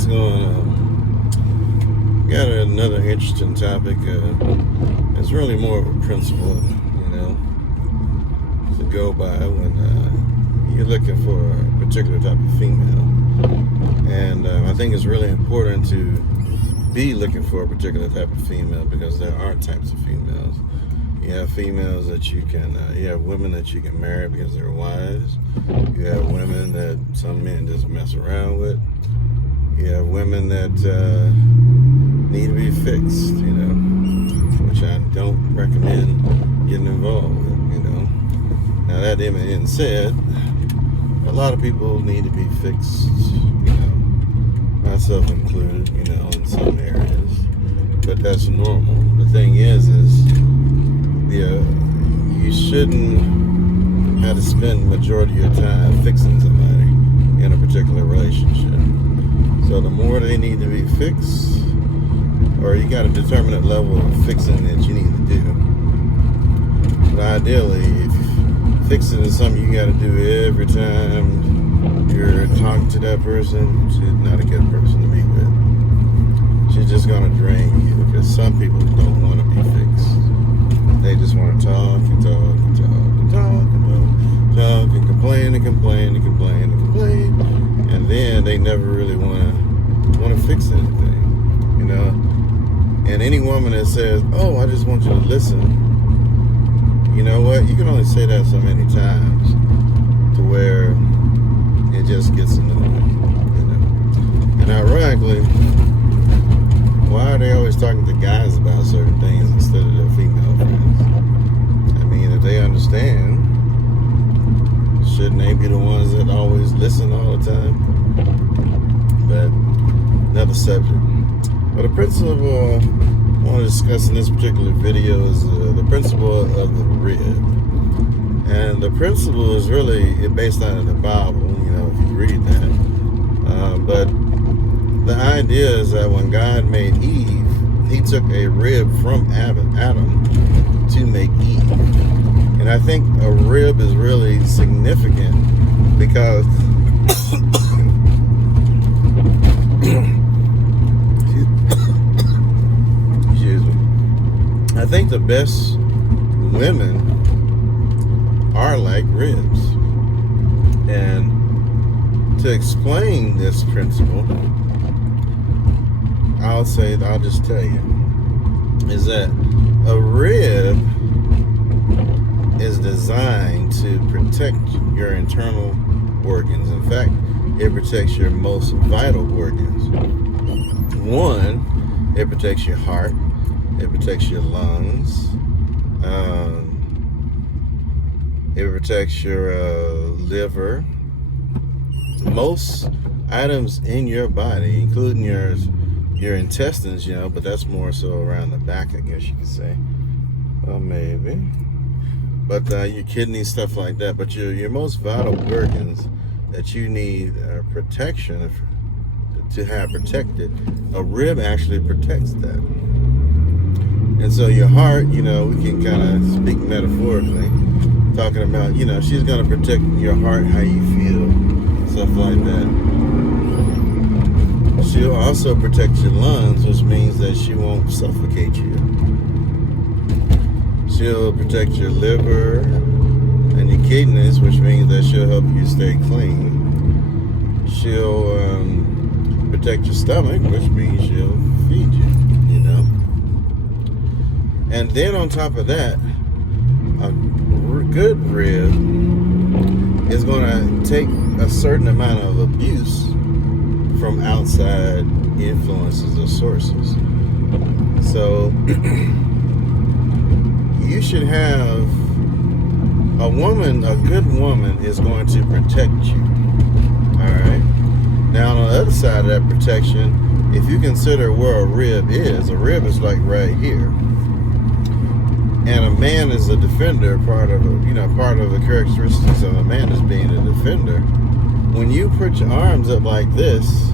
what's going on? Got another interesting topic. It's really more of a principle, to go by when you're looking for a particular type of female. And I think it's really important to be looking for a particular type of female because there are types of females. You have females that you have women that you can marry because they're wise. You have women that some men just mess around with. You have women that need to be fixed, which I don't recommend getting involved with, Now that being said, a lot of people need to be fixed, myself included, in some areas. But that's normal. The thing is you shouldn't have to spend the majority of your time fixing somebody in a particular relationship. So the more they need to be fixed, or you got to determine that level of fixing that you need to do. But ideally, if fixing is something you got to do every time you're talking to that person, she's not a good person to meet with. She's just going to drain you because some people don't want to be fixed. They just want to talk and talk and talk and talk and talk and complain and complain and complain and complain, and then they never really want to fix anything, And any woman that says, "Oh, I just want you to listen," you know what? You can only say that so many times to where it just gets annoying, And ironically, why are they always talking to guys about certain things instead of their female friends? I mean, if they understand, shouldn't they be the ones that always listen all the time? But another subject. But the principle I want to discuss in this particular video is the principle of the rib. And the principle is really based on the Bible, if you read that. But the idea is that when God made Eve, he took a rib from Adam to make Eve. And I think a rib is really significant because excuse me. I think the best women are like ribs. And to explain this principle, I'll just tell you, is that a rib is designed to protect your internal organs. In fact, it protects your most vital organs. One, it protects your heart. It protects your lungs. It protects your liver. Most items in your body, including your intestines, but that's more so around the back, I guess you could say. Well, maybe. But your kidneys, stuff like that. But your most vital organs that you need protection to have protected, a rib actually protects that. And so your heart, we can kind of speak metaphorically, talking about, she's going to protect your heart, how you feel, stuff like that. She'll also protect your lungs, which means that she won't suffocate you. She'll protect your liver and your kidneys, which means that she'll help you stay clean. She'll protect your stomach, which means she'll feed you, And then on top of that, a good rib is going to take a certain amount of abuse from outside influences or sources. So you should have a good woman is going to protect you. Alright? Now on the other side of that protection, if you consider where a rib is like right here. And a man is a defender, part of the characteristics of a man is being a defender. When you put your arms up like this,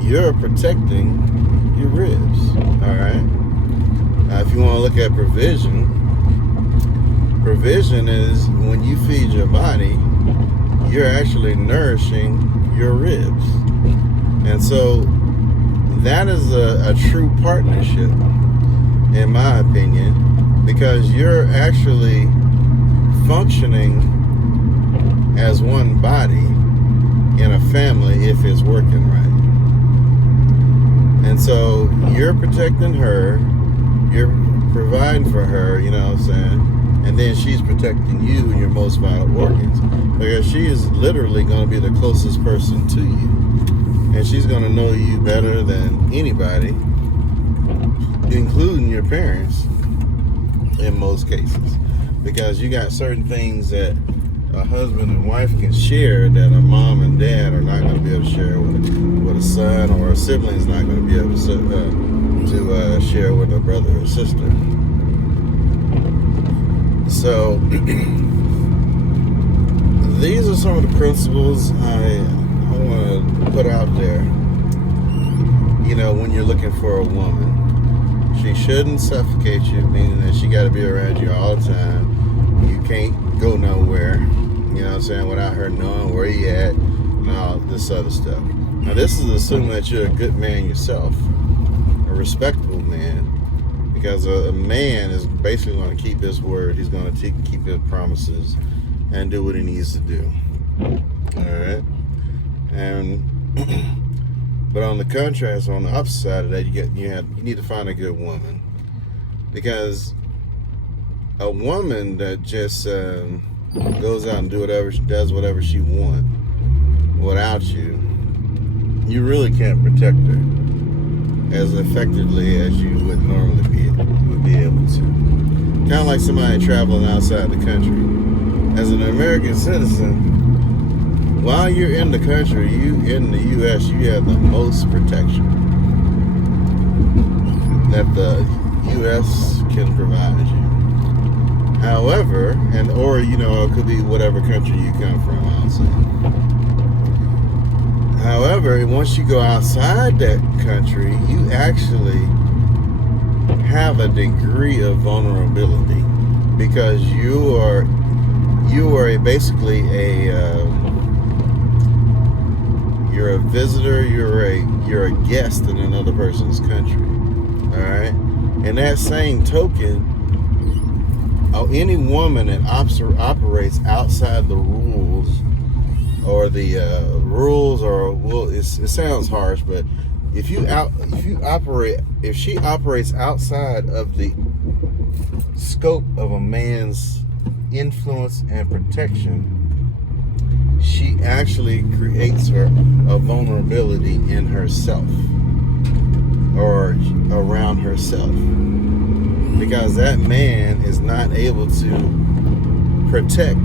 you're protecting your ribs. Alright? Now if you want to look at provision is when you feed your body, you're actually nourishing your ribs. And so that is a true partnership, in my opinion, because you're actually functioning as one body in a family if it's working right. And so you're protecting her, you're providing for her, you know what I'm saying? And then she's protecting you and your most vital organs. Because she is literally going to be the closest person to you. And she's going to know you better than anybody, including your parents in most cases. Because you got certain things that a husband and wife can share that a mom and dad are not going to be able to share with a son, or a sibling's not going to be able to share with a brother or sister. So these are some of the principles I want to put out there. You know, when you're looking for a woman, she shouldn't suffocate you, meaning that she got to be around you all the time. You can't go nowhere, you know what I'm saying, without her knowing where you at and all this other stuff. Now, this is assuming that you're a good man yourself, a respectable man, because a man is basically going to keep his word. He's going to keep his promises and do what he needs to do. All right? And but on the contrast, on the opposite side of that, you need to find a good woman, because a woman that just goes out and does whatever she wants without you, you really can't protect her as effectively as you would normally be able to. Kind of like somebody traveling outside the country. As an American citizen, while you're in the country, you in the U.S., you have the most protection that the U.S. can provide you. However, or it could be whatever country you come from, I'll say. However, once you go outside that country, you actually have a degree of vulnerability, because you are basically you're a visitor, you're a guest in another person's country. All right. In that same token, any woman that operates outside the rules, or the rules, or it sounds harsh, but if she operates outside of the scope of a man's influence and protection, she actually creates her a vulnerability in herself or around herself, because that man is not able to protect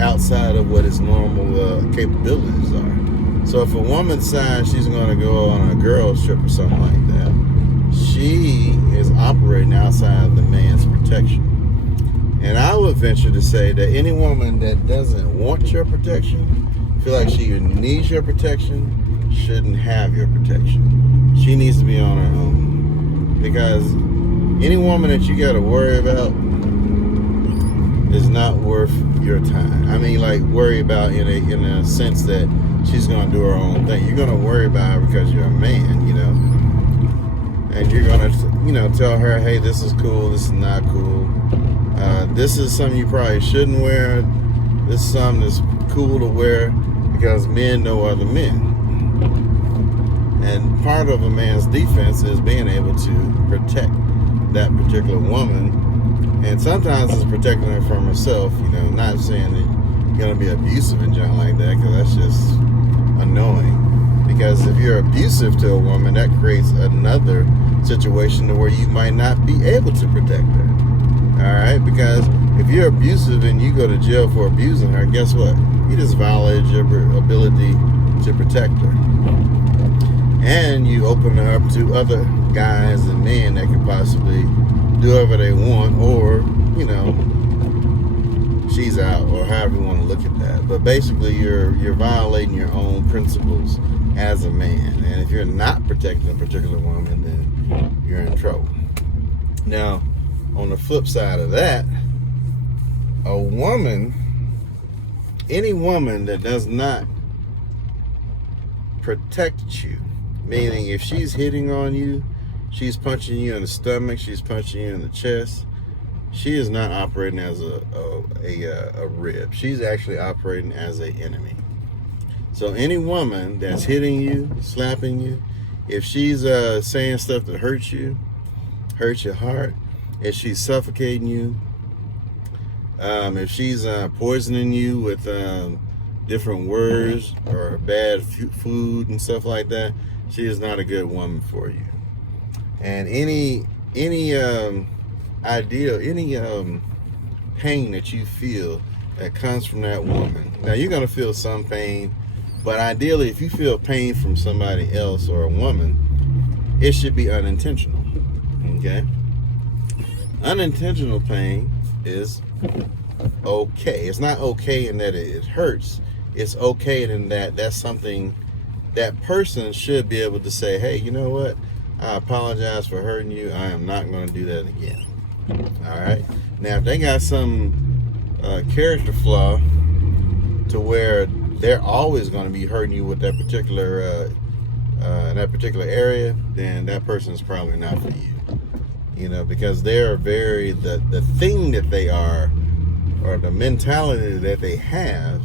outside of what his normal capabilities are. So if a woman decides she's going to go on a girls trip or something like that, she is operating outside of the man's protection. And I would venture to say that any woman that doesn't want your protection, feel like she needs your protection, shouldn't have your protection. She needs to be on her own. Because any woman that you got to worry about is not worth your time. I mean, like, worry about in a sense that she's going to do her own thing. You're going to worry about her because you're a man, and you're going to, tell her, hey, this is cool, this is not cool. This is something you probably shouldn't wear. This is something that's cool to wear, because men know other men. And part of a man's defense is being able to protect that particular woman. And sometimes it's protecting her from herself, not saying that you're going to be abusive and junk like that, because that's just annoying. Because if you're abusive to a woman, that creates another situation to where you might not be able to protect her. All right? Because if you're abusive and you go to jail for abusing her, guess what? You just violate your ability to protect her. And you open her up to other guys and men that can possibly do whatever they want, or, she's out, or however you want to look at that. But basically, you're violating your own principles as a man. And if you're not protecting a particular woman, then you're in trouble. Now, on the flip side of that, any woman that does not protect you Meaning, if she's hitting on you, she's punching you in the stomach, she's punching you in the chest, she is not operating as a rib. She's actually operating as an enemy. So any woman that's hitting you, slapping you, if she's saying stuff that hurts you, hurts your heart, if she's suffocating you, if she's poisoning you with different words or bad food and stuff like that, she is not a good woman for you. And any pain that you feel that comes from that woman, now you're going to feel some pain, but ideally if you feel pain from somebody else or a woman, it should be unintentional. Okay? Unintentional pain is okay. It's not okay in that it hurts. It's okay in that that's something that person should be able to say, hey, you know what? I apologize for hurting you. I am not going to do that again. All right? Now, if they got some character flaw to where they're always going to be hurting you with that particular in that particular area, then that person is probably not for you. You know, because they're the thing that they are, or the mentality that they have,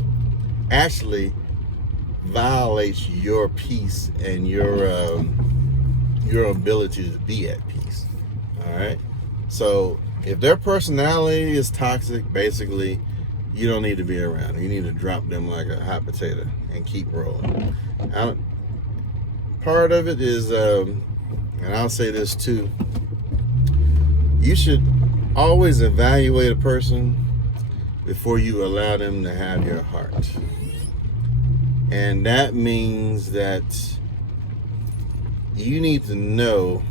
actually violates your peace and your ability to be at peace. All right. So if their personality is toxic, basically, you don't need to be around. You need to drop them like a hot potato and keep rolling. Part of it is, and I'll say this too, you should always evaluate a person before you allow them to have your heart. And that means that you need to know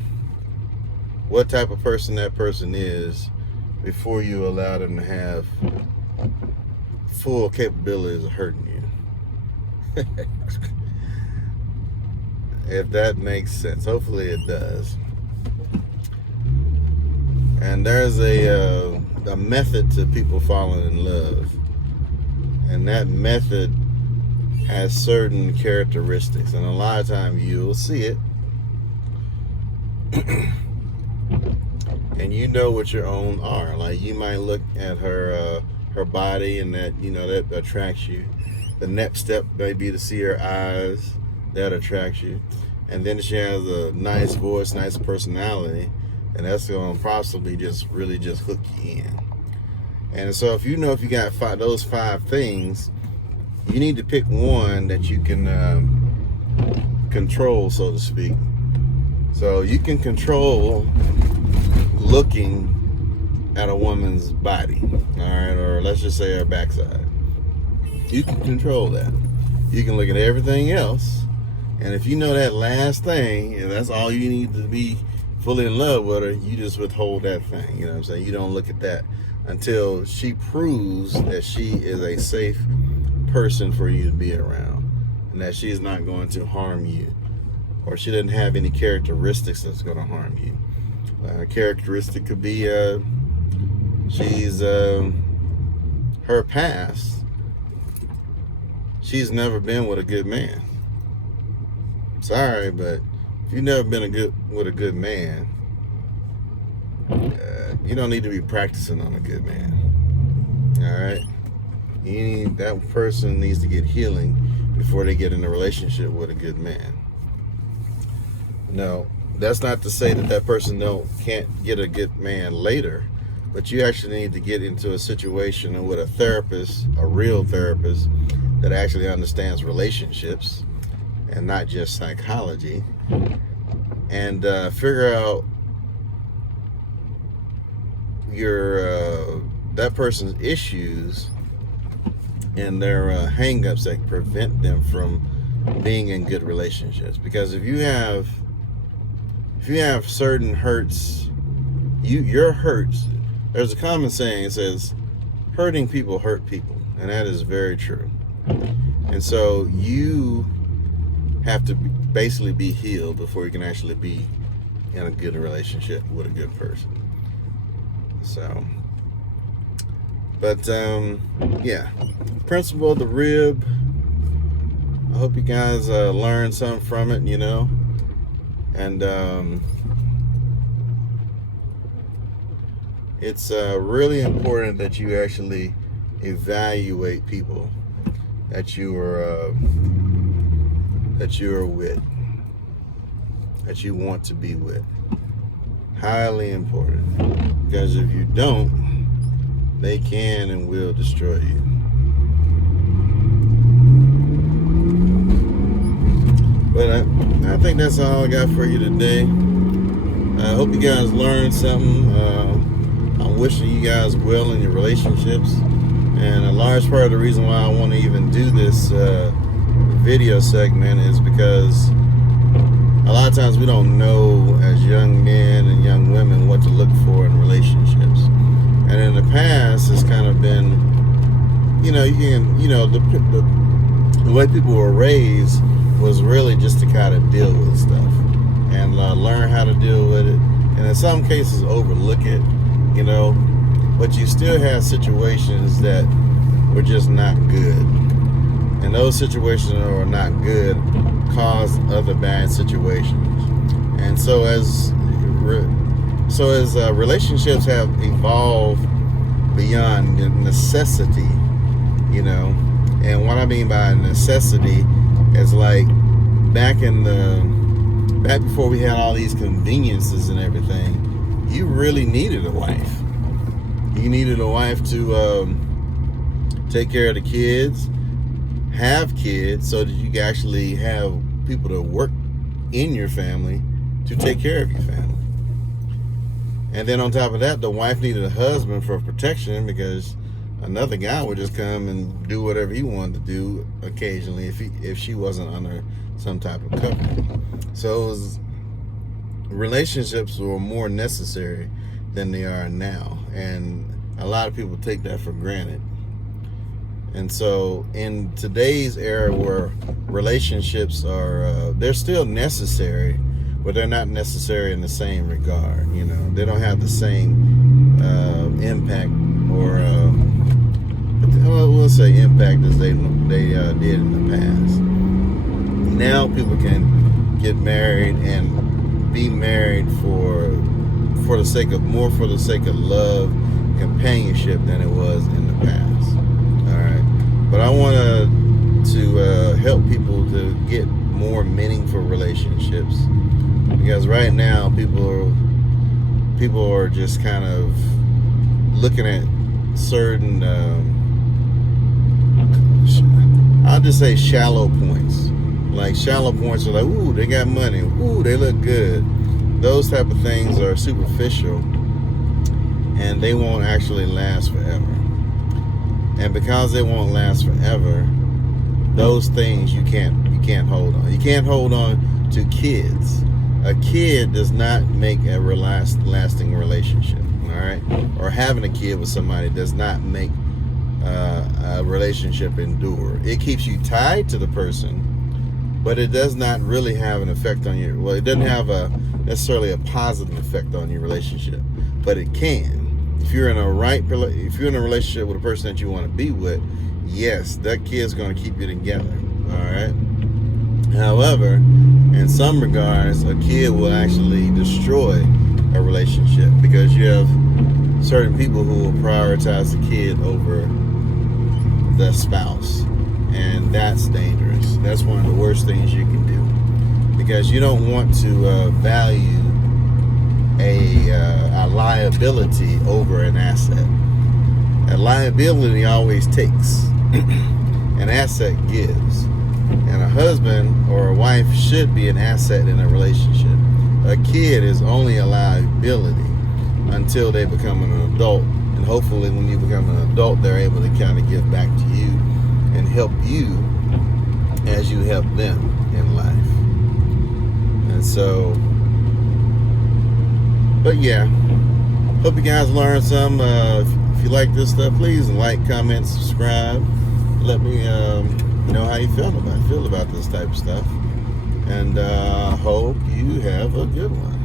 what type of person that person is before you allow them to have full capabilities of hurting you. If that makes sense. Hopefully it does. And there's a method to people falling in love. And that method has certain characteristics. And a lot of times you'll see it. And you know what your own are. Like, you might look at her body, and that, you know, that attracts you. The next step may be to see her eyes. That attracts you. And then she has a nice voice, nice personality, and that's going to possibly just really just hook you in. And so if you know, if you got those five things, you need to pick one that you can control, so to speak. So you can control looking at a woman's body, all right, or let's just say her backside. You can control that. You can look at everything else, and if you know that last thing, and that's all you need to be fully in love with her, you just withhold that thing. You know what I'm saying? You don't look at that until she proves that she is a safe person for you to be around, and that she's not going to harm you, or she doesn't have any characteristics that's going to harm you. A characteristic could be she's her past. She's never been with a good man. Sorry, but if you've never been with a good man, you don't need to be practicing on a good man. All right, that person needs to get healing before they get in a relationship with a good man. No, that's not to say that person can't get a good man later, but you actually need to get into a situation with a therapist, a real therapist that actually understands relationships and not just psychology, and figure out that person's issues and their hang-ups that prevent them from being in good relationships. Because if you have certain hurts, your hurts, there's a common saying, it says, hurting people hurt people, and that is very true. And so you have to basically be healed before you can actually be in a good relationship with a good person. So, but yeah, principle of the rib. I hope you guys learned something from it. You know, And it's really important that you actually evaluate people that you are with, that you want to be with. Highly important, because if you don't, they can and will destroy you. But I think that's all I got for you today. I hope you guys learned something. I'm wishing you guys well in your relationships. And a large part of the reason why I want to even do this video segment is because a lot of times we don't know as young men and young women what to look for in relationships. And in the past, it's kind of been, the way people were raised was really just to kind of deal with stuff and learn how to deal with it, and in some cases overlook it, but you still have situations that were just not good, and those situations that were not good caused other bad situations. And so as relationships have evolved beyond necessity, and what I mean by necessity is like back before we had all these conveniences and everything, you really needed a wife. You needed a wife to take care of the kids, have kids, so that you could actually have people to work in your family to take care of your family. And then on top of that, the wife needed a husband for protection, because another guy would just come and do whatever he wanted to do occasionally if she wasn't under some type of cover. So relationships were more necessary than they are now, and a lot of people take that for granted. And so in today's era where relationships are they're still necessary, but they're not necessary in the same regard. They don't have the same impact, or we'll say impact, as they did in the past. Now people can get married and be married for the sake of love, companionship, than it was in the past. All right, but I want to help people to get more meaningful relationships, because right now people are just kind of looking at certain I'll just say shallow points. Like shallow points are like, ooh, they got money, ooh, they look good. Those type of things are superficial, and they won't actually last forever. And because they won't last forever, those things you can't hold on. You can't hold on to kids. A kid does not make a lasting relationship. All right, or having a kid with somebody does not make a relationship endure. It keeps you tied to the person, but it does not really have an effect on your. Well, it doesn't have necessarily a positive effect on your relationship, but it can. If you're in a relationship with a person that you want to be with, yes, that kid's going to keep you together. All right. However, in some regards, a kid will actually destroy a relationship, because you have certain people who will prioritize the kid over the spouse, and that's dangerous. That's one of the worst things you can do, because you don't want to value a liability over an asset. A liability always takes, an asset gives. And a husband or a wife should be an asset in a relationship. A kid is only a liability until they become an adult. And hopefully when you become an adult, they're able to kind of give back to you and help you as you help them in life. And so, but yeah, hope you guys learned some. If you like this stuff, please like, comment, subscribe. Let me know how you feel about this type of stuff. And hope you have a good one.